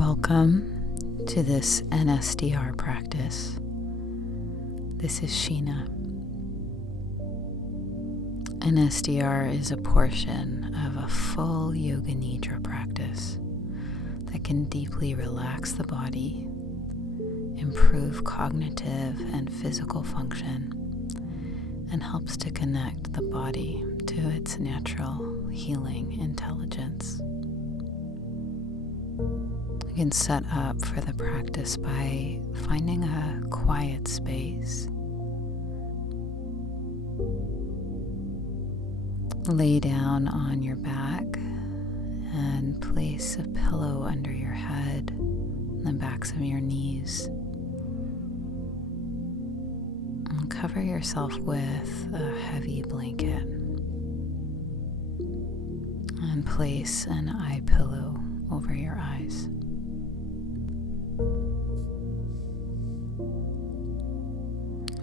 Welcome to this NSDR practice. This is Sheena. NSDR is a portion of a full Yoga Nidra practice that can deeply relax the body, improve cognitive and physical function, and helps to connect the body to its natural healing intelligence. You can set up for the practice by finding a quiet space. Lay down on your back and place a pillow under your head and the backs of your knees. And cover yourself with a heavy blanket and place an eye pillow over your eyes.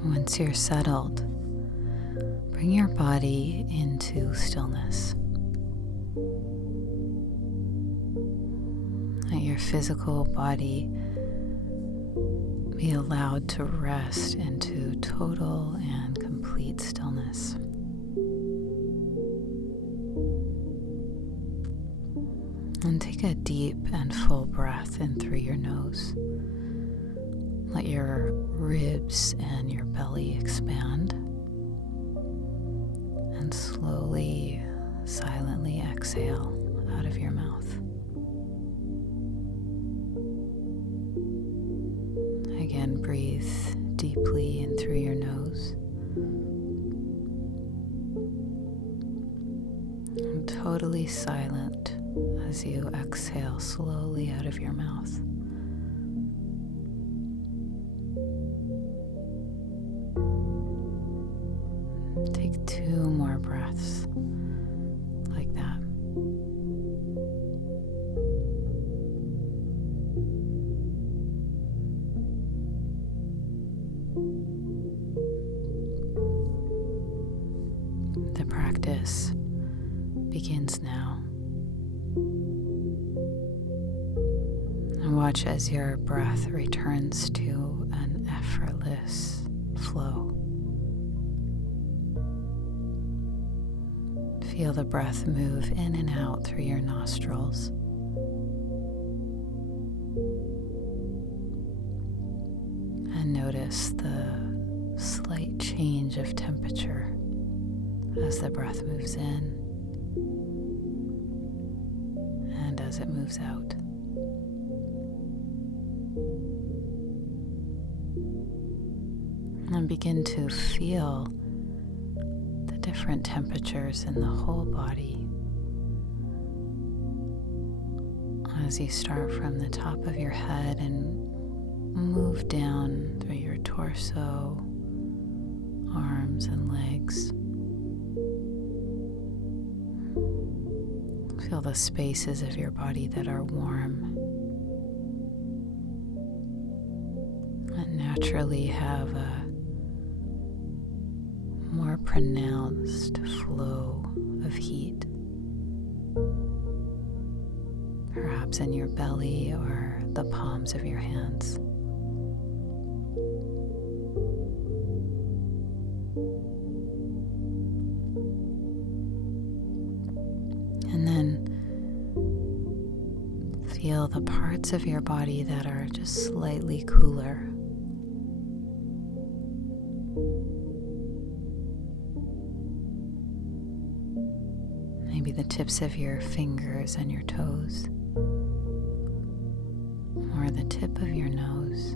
Once you're settled, bring your body into stillness. Let your physical body be allowed to rest into total and complete stillness. And take a deep and full breath in through your nose. Let your ribs and your belly expand. And slowly, silently exhale out of your mouth. Again, breathe deeply in through your nose. And totally silent as you exhale slowly out of your mouth. Take 2 more breaths like that. The practice begins now. And watch as your breath returns to an effortless flow. Feel the breath move in and out through your nostrils. And notice the slight change of temperature as the breath moves in and as it moves out. And begin to feel different temperatures in the whole body as you start from the top of your head and move down through your torso, arms, and legs. Feel the spaces of your body that are warm and naturally have a more pronounced flow of heat, perhaps in your belly or the palms of your hands. And then feel the parts of your body that are just slightly cooler. Maybe the tips of your fingers and your toes, or the tip of your nose.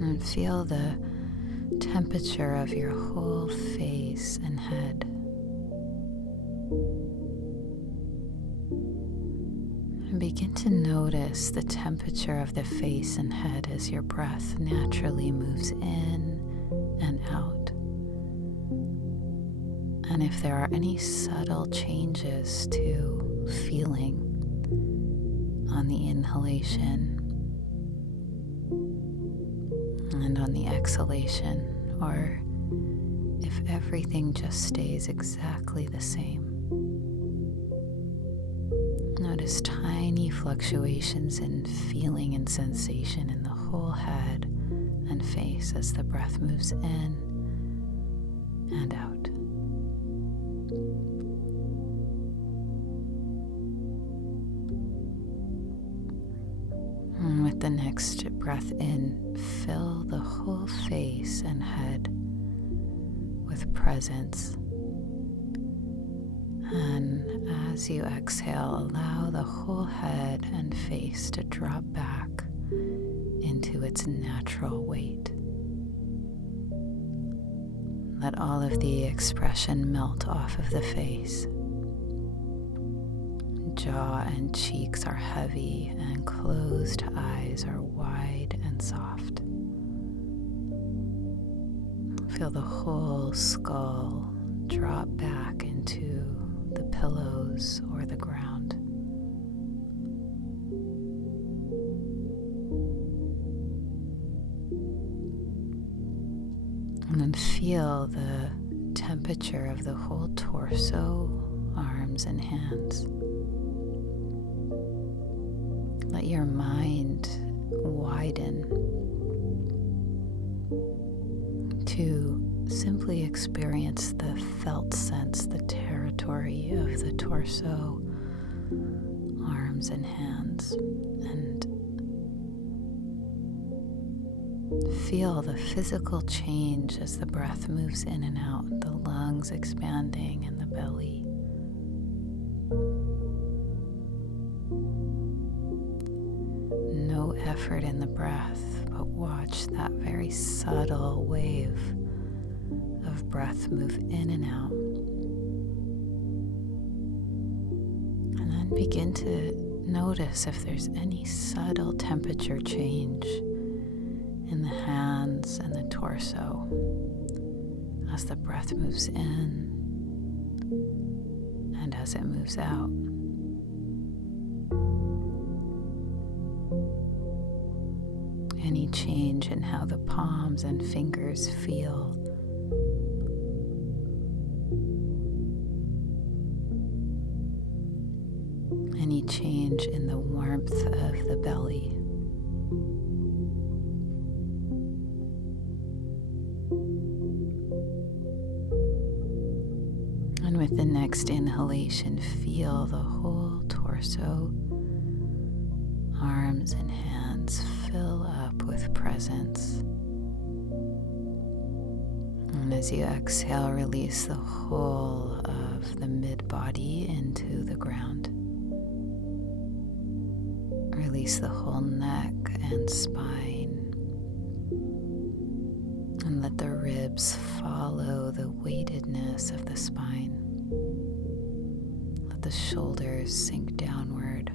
And feel the temperature of your whole face and head. And begin to notice the temperature of the face and head as your breath naturally moves in and out. And if there are any subtle changes to feeling on the inhalation And on the exhalation, or if everything just stays exactly the same, notice tiny fluctuations in feeling and sensation in the whole head and face as the breath moves in and out. And with the next breath in, fill the whole face and head with presence. And as you exhale, allow the whole head and face to drop back into its natural weight. Let all of the expression melt off of the face. Jaw and cheeks are heavy, and closed eyes are wide and soft. Feel the whole skull drop back into the pillows or the ground. And then feel the temperature of the whole torso, arms, and hands. Let your mind widen to simply experience the felt sense, the territory of the torso, arms, and hands, and feel the physical change as the breath moves in and out, the lungs expanding and the belly. No effort in the breath, but watch that very subtle wave of breath move in and out. And then begin to notice if there's any subtle temperature change in the hands and the torso as the breath moves in and as it moves out. Any change in how the palms and fingers feel. Any change in the warmth of the belly. And with the next inhalation, feel the whole torso, arms and hands fill up with presence. And as you exhale, release the whole of the mid-body into the ground. Release the whole neck and spine. And let the ribs follow the weightedness of the spine. Let the shoulders sink downward.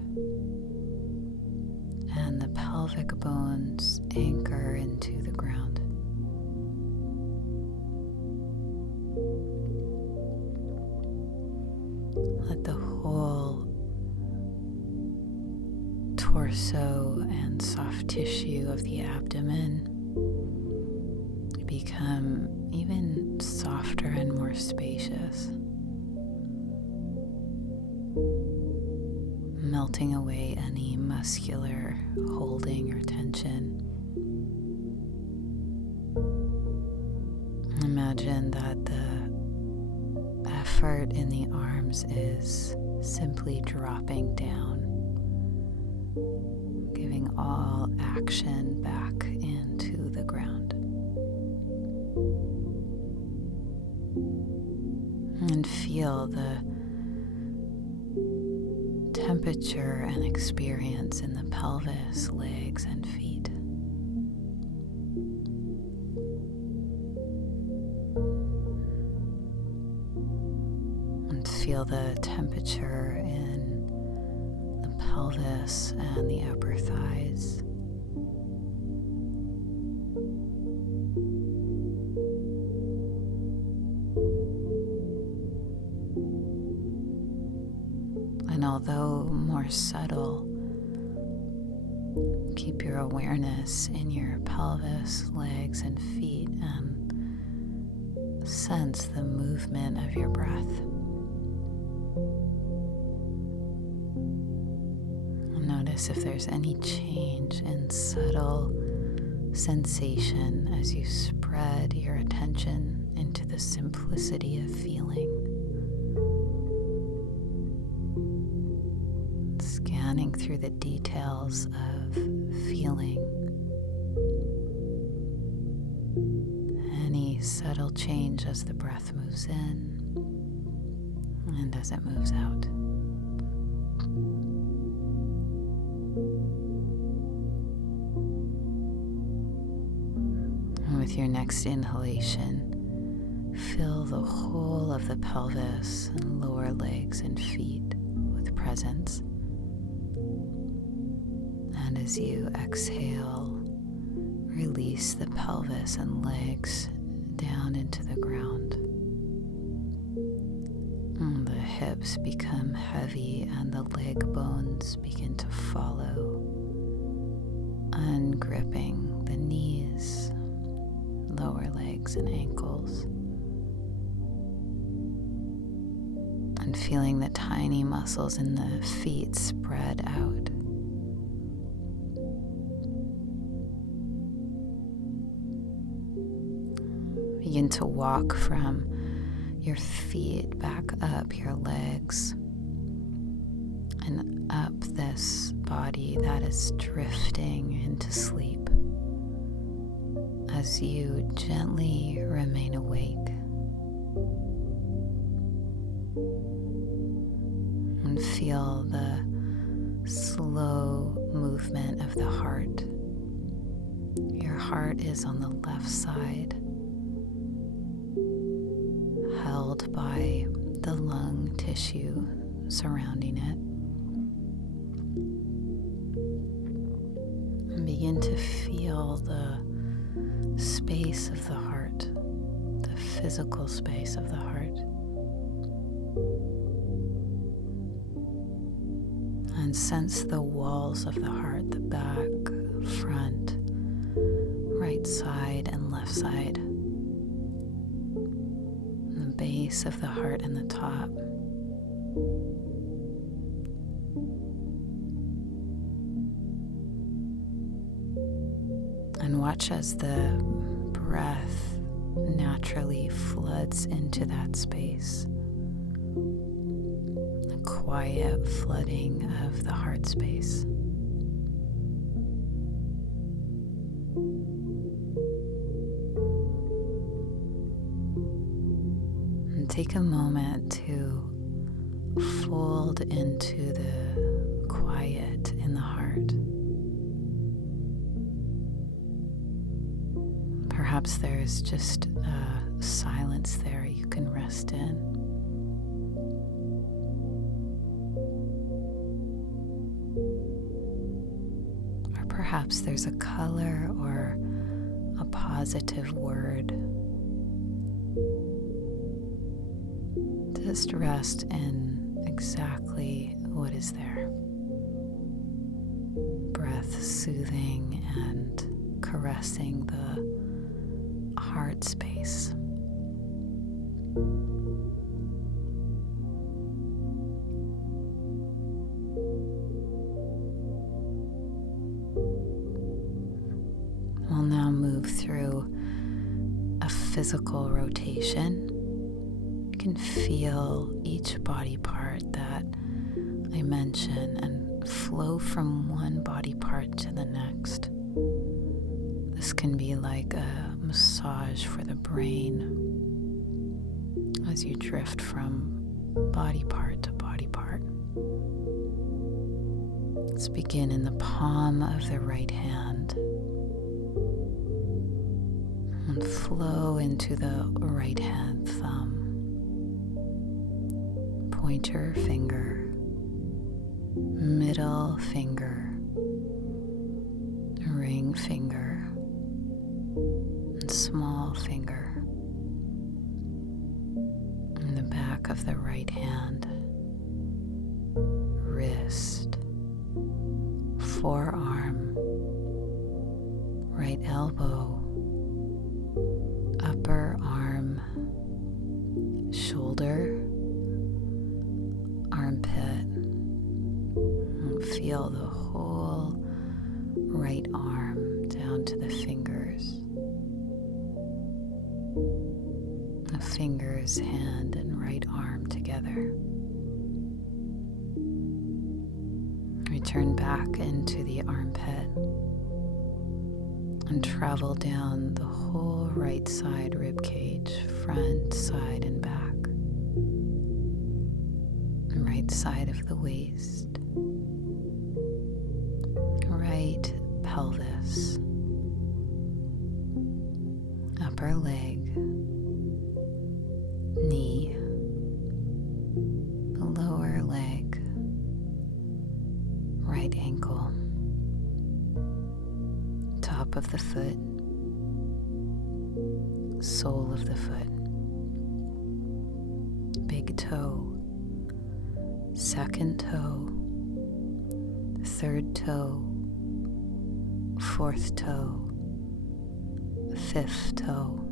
And the pelvic bones anchor into the ground. Let the whole torso and soft tissue of the abdomen become even softer and more spacious, melting away any muscular holding or tension. Imagine that the effort in the arms is simply dropping down, giving all action back into the ground. And feel the temperature and experience in the pelvis, legs, and feet. And feel the temperature in the pelvis and the upper thighs. And although more subtle, keep your awareness in your pelvis, legs, and feet, and sense the movement of your breath. Notice if there's any change in subtle sensation as you spread your attention into the simplicity of feeling. Scanning through the details of feeling. Any subtle change as the breath moves in and as it moves out. And with your next inhalation, fill the whole of the pelvis and lower legs and feet with presence. And as you exhale, release the pelvis and legs down into the ground. And the hips become heavy and the leg bones begin to follow, ungripping the knees, lower legs and ankles. And feeling the tiny muscles in the feet spread out. Begin to walk from your feet back up your legs and up this body that is drifting into sleep as you gently remain awake. And feel the slow movement of the heart. Your heart is on the left side, held by the lung tissue surrounding it. And begin to feel the space of the heart, the physical space of the heart. And sense the walls of the heart, the back, front, right side and left side. The base of the heart and the top. And watch as the breath naturally floods into that space. A quiet flooding of the heart space. And take a moment to fold into the quiet in the heart. Perhaps there's just a silence there you can rest in. Or perhaps there's a color or a positive word. Just rest in exactly what is there. Breath soothing and caressing the heart space. We'll now move through a physical rotation. You can feel each body part that I mention and flow from one body part to the next. This can be like a massage for the brain as you drift from body part to body part. Let's begin in the palm of the right hand and flow into the right hand thumb, pointer finger, middle finger, ring finger, and small finger. In the back of the right hand, wrist, forearm, right elbow, upper arm, shoulder, armpit. And feel the whole right arm down to the fingers. The fingers, hand, and right arm together. Return back into the armpit and travel down the whole right side rib cage, front, side, and back. Right side of the waist, right pelvis, upper leg, knee, lower leg, right ankle, top of the foot, sole of the foot, big toe, second toe, third toe, fourth toe, fifth toe.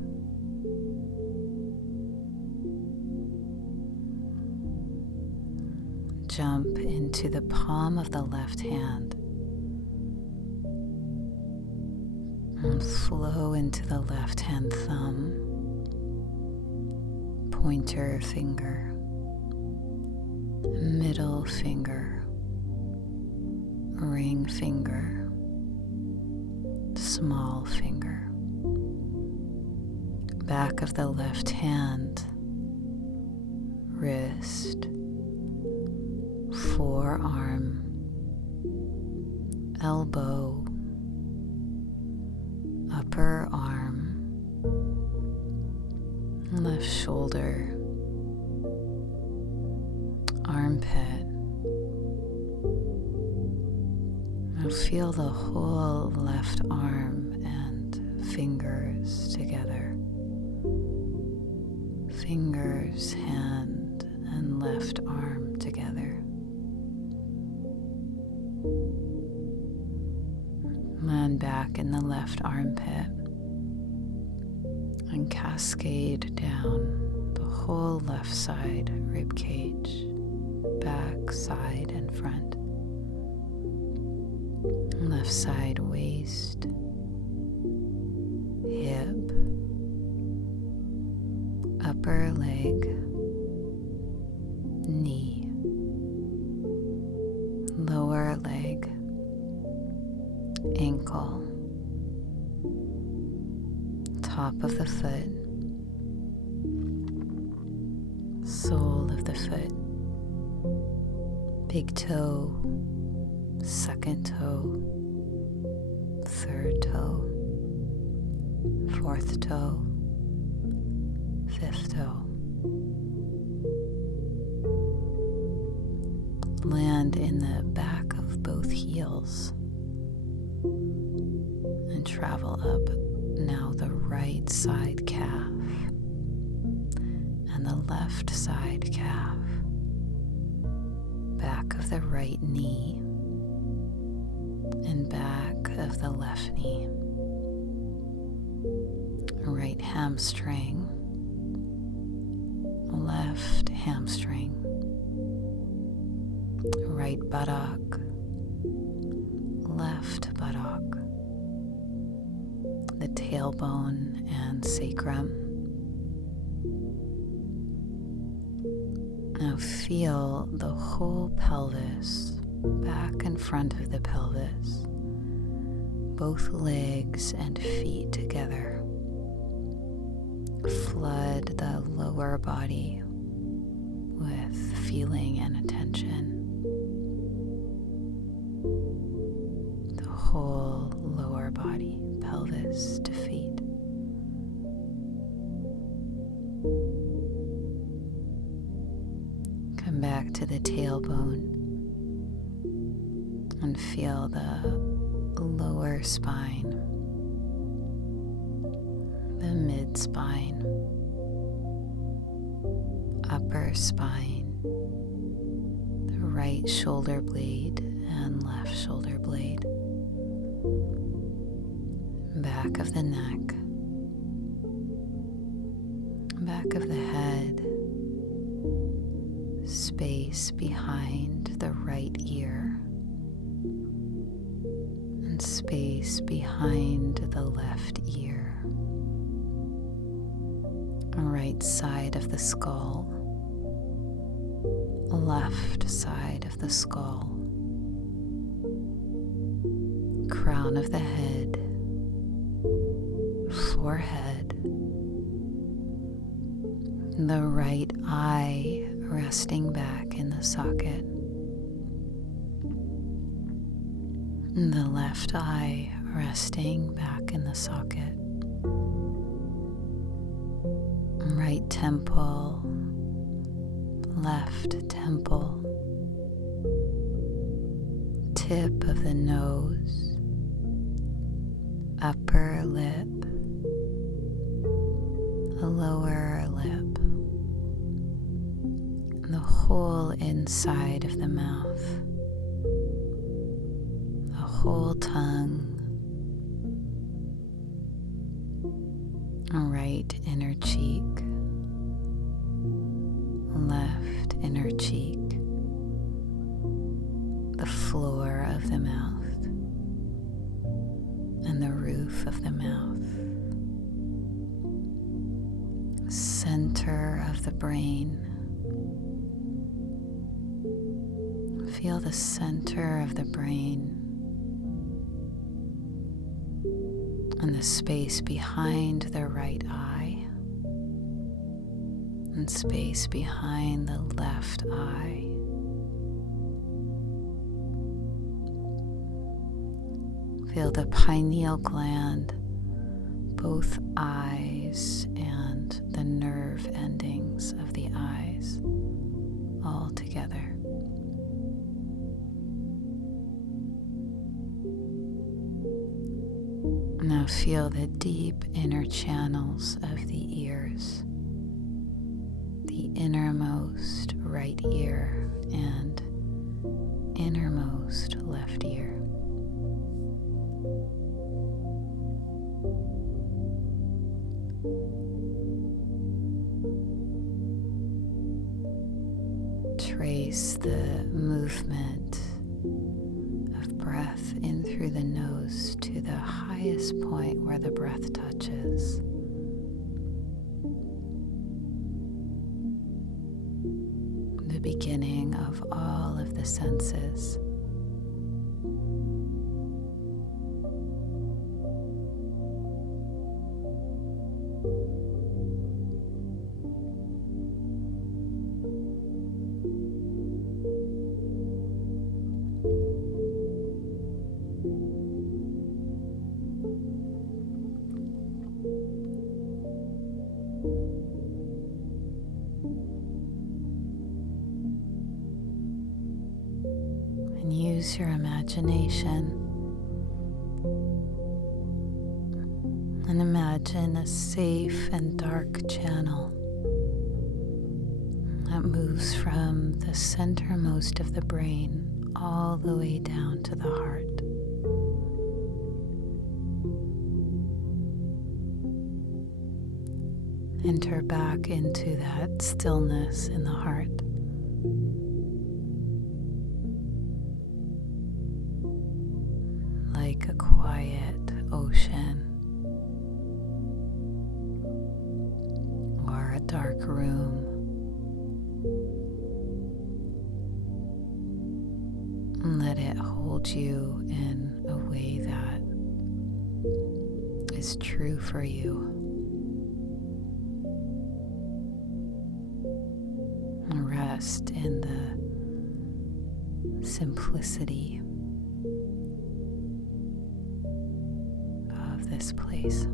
Jump into the palm of the left hand and flow into the left hand thumb, pointer finger, middle finger, ring finger, small finger, back of the left hand, wrist, forearm, elbow, upper arm, left shoulder, armpit. And feel the whole left arm and fingers together. Fingers, hand, and left arm together. Land back in the left armpit and cascade down the whole left side rib cage, back, side, and front. Left side waist, hip, upper leg, knee, lower leg, ankle, top of the foot, sole of the foot, big toe, second toe, third toe, fourth toe, fifth toe. Land in the back of both heels and travel up now the right side calf and the left side calf, back of the right knee and back of the left knee, right hamstring, left hamstring, right buttock, left buttock, the tailbone and sacrum. Now feel the whole pelvis, back and front of the pelvis, both legs and feet together. Flood the lower body with feeling and attention. The whole lower body, pelvis to feet. Come back to the tailbone and feel the lower spine, the mid-spine, upper spine, the right shoulder blade and left shoulder blade, back back of the neck, back of the head, space behind the right ear, and space behind the left ear. Right side of the skull, left side of the skull, crown of the head, forehead, the right eye resting back in the socket, the left eye resting back in the socket, right temple, left temple, tip of the nose, upper lip, lower lip, the whole inside of the mouth, the whole tongue, right inner cheek, left inner cheek, the floor of the mouth, and the roof of the mouth, center of the brain. Feel the center of the brain and the space behind the right eye and space behind the left eye. Feel the pineal gland, both eyes and the nerve endings of the eyes all together. Now feel the deep inner channels of the ears, the innermost right ear and innermost left ear. Trace the movement of breath in through the nose to the highest point where the breath touches. The beginning of all of the senses. And use your imagination and imagine a safe and dark channel that moves from the centermost of the brain all the way down to the heart. Enter back into that stillness in the heart. Like a quiet ocean or a dark room. Let it hold you in a way that is true for you. And rest in the simplicity of this place.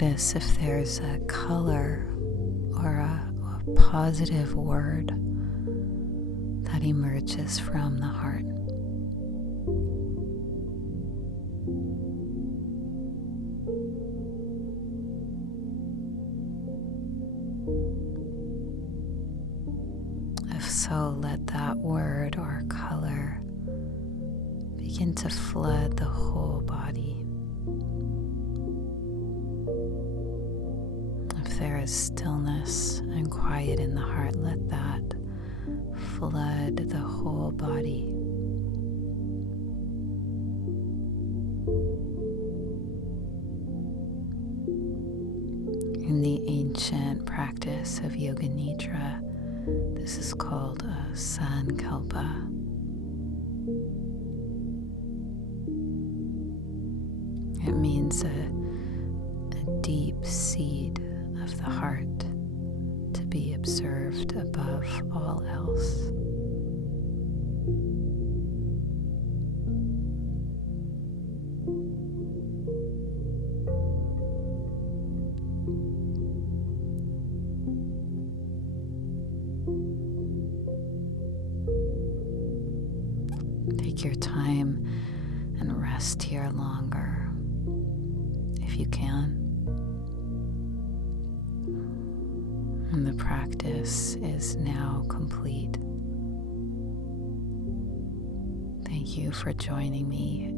notice if there's a color or a positive word that emerges from the heart. If so, let that word or color begin to flood the whole body. If there is stillness and quiet in the heart, let that flood the whole body. In the ancient practice of Yoga Nidra, this is called a sankalpa. It means a deep seed of the heart to be observed above all else. Take your time and rest here longer if you can. And the practice is now complete. Thank you for joining me